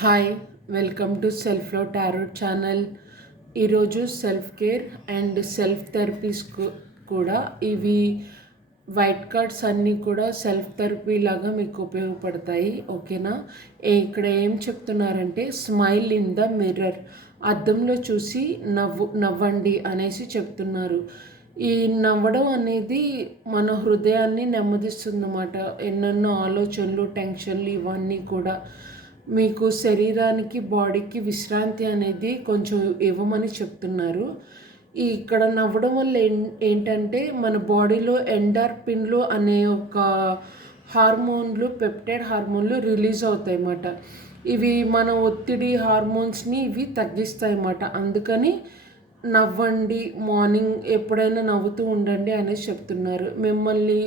Hi, welcome to self love tarot channel. ఈరోజు self care and self therapies కూడా ఇవి white cards అన్నీ కూడా సెల్ఫ్ థెరపీ లాగా మీకు ఉపయోగపడతాయి. ఓకేనా? ఇక్కడ ఏం చెప్తున్నారంటే స్మైల్ ఇన్ ద మిర్రర్, అద్దంలో చూసి నవ్వండి అనేసి చెప్తున్నారు. ఈ నవ్వడం అనేది మన హృదయాన్ని నెమ్మదిస్తుందన్నమాట. ఎన్నెన్నో ఆలోచనలు, టెన్షన్లు ఇవన్నీ కూడా మీకు శరీరానికి, బాడీకి విశ్రాంతి అనేది కొంచెం ఇవ్వమని చెప్తున్నారు. ఇక్కడ నవ్వడం వల్ల ఏంటంటే మన బాడీలో ఎండార్ఫిన్లు అనే ఒక హార్మోన్లు, పెప్టైడ్ హార్మోన్లు రిలీజ్ అవుతాయి అన్నమాట. ఇవి మన ఒత్తిడి హార్మోన్స్ని ఇవి తగ్గిస్తాయి అన్నమాట. అందుకని నవ్వండి, మార్నింగ్ ఎప్పుడైనా నవ్వుతూ ఉండండి అనేసి చెప్తున్నారు. మిమ్మల్ని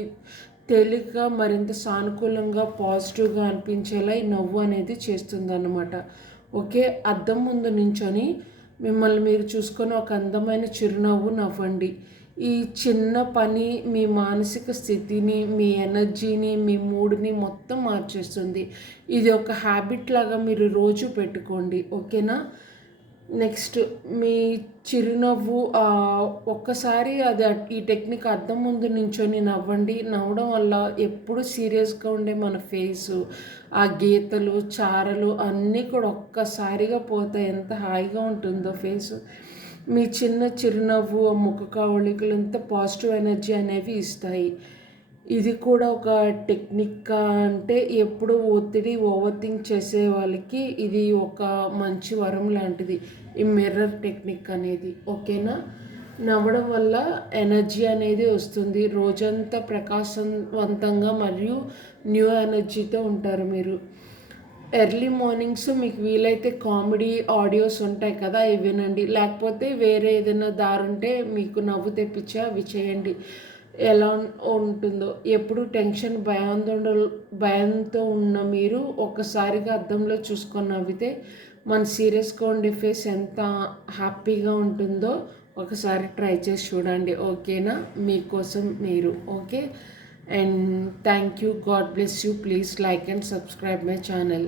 తేలిగ్గా, మరింత సానుకూలంగా, పాజిటివ్గా అనిపించేలా ఈ నవ్వు అనేది చేస్తుందన్నమాట. ఓకే, అద్దం ముందు నించొని మిమ్మల్ని మీరు చూసుకొని ఒక అందమైన చిరునవ్వు నవ్వండి. ఈ చిన్న పని మీ మానసిక స్థితిని, మీ ఎనర్జీని, మీ మూడ్ని మొత్తం మార్చేస్తుంది. ఇది ఒక హ్యాబిట్ లాగా మీరు రోజు పెట్టుకోండి. ఓకేనా? నెక్స్ట్, మీ చిరునవ్వు ఒక్కసారి అది ఈ టెక్నిక్ అద్దం ముందు నించొని నవ్వండి. నవ్వడం వల్ల ఎప్పుడు సీరియస్గా ఉండే మన ఫేసు, ఆ గీతలు, చారలు అన్నీ కూడా ఒక్కసారిగా పోతాయి. ఎంత హాయిగా ఉంటుందో ఫేసు. మీ చిన్న చిరునవ్వు, ఆ ముఖ కవళికలు ఎంత పాజిటివ్ ఎనర్జీ అనేవి ఇస్తాయి. ఇది కూడా ఒక టెక్నిక్. అంటే ఎప్పుడు ఒత్తిడి, ఓవర్ థింక్ చేసే వాళ్ళకి ఇది ఒక మంచి వరం లాంటిది, ఈ మిర్రర్ టెక్నిక్ అనేది. ఓకేనా? నవ్వడం వల్ల ఎనర్జీ అనేది వస్తుంది. రోజంతా ప్రకాశవంతంగా మరియు న్యూ ఎనర్జీతో ఉంటారు మీరు. ఎర్లీ మార్నింగ్స్ మీకు వీలైతే కామెడీ ఆడియోస్ ఉంటాయి కదా, ఇవి వినండి. లేకపోతే వేరే ఏదైనా దారి ఉంటే మీకు నవ్వు తెప్పించే అవి చేయండి. ఎలా ఉంటుందో, ఎప్పుడు టెన్షన్, భయంతో ఉన్న మీరు ఒక్కసారిగా అద్దంలో చూసుకొని నవ్వితే మన సీరియస్గా ఉండే ఫేస్ ఎంత హ్యాపీగా ఉంటుందో ఒకసారి ట్రై చేసి చూడండి. ఓకేనా? మీకోసం మీరు. Okay, and thank you. God bless you. Please like and subscribe my channel.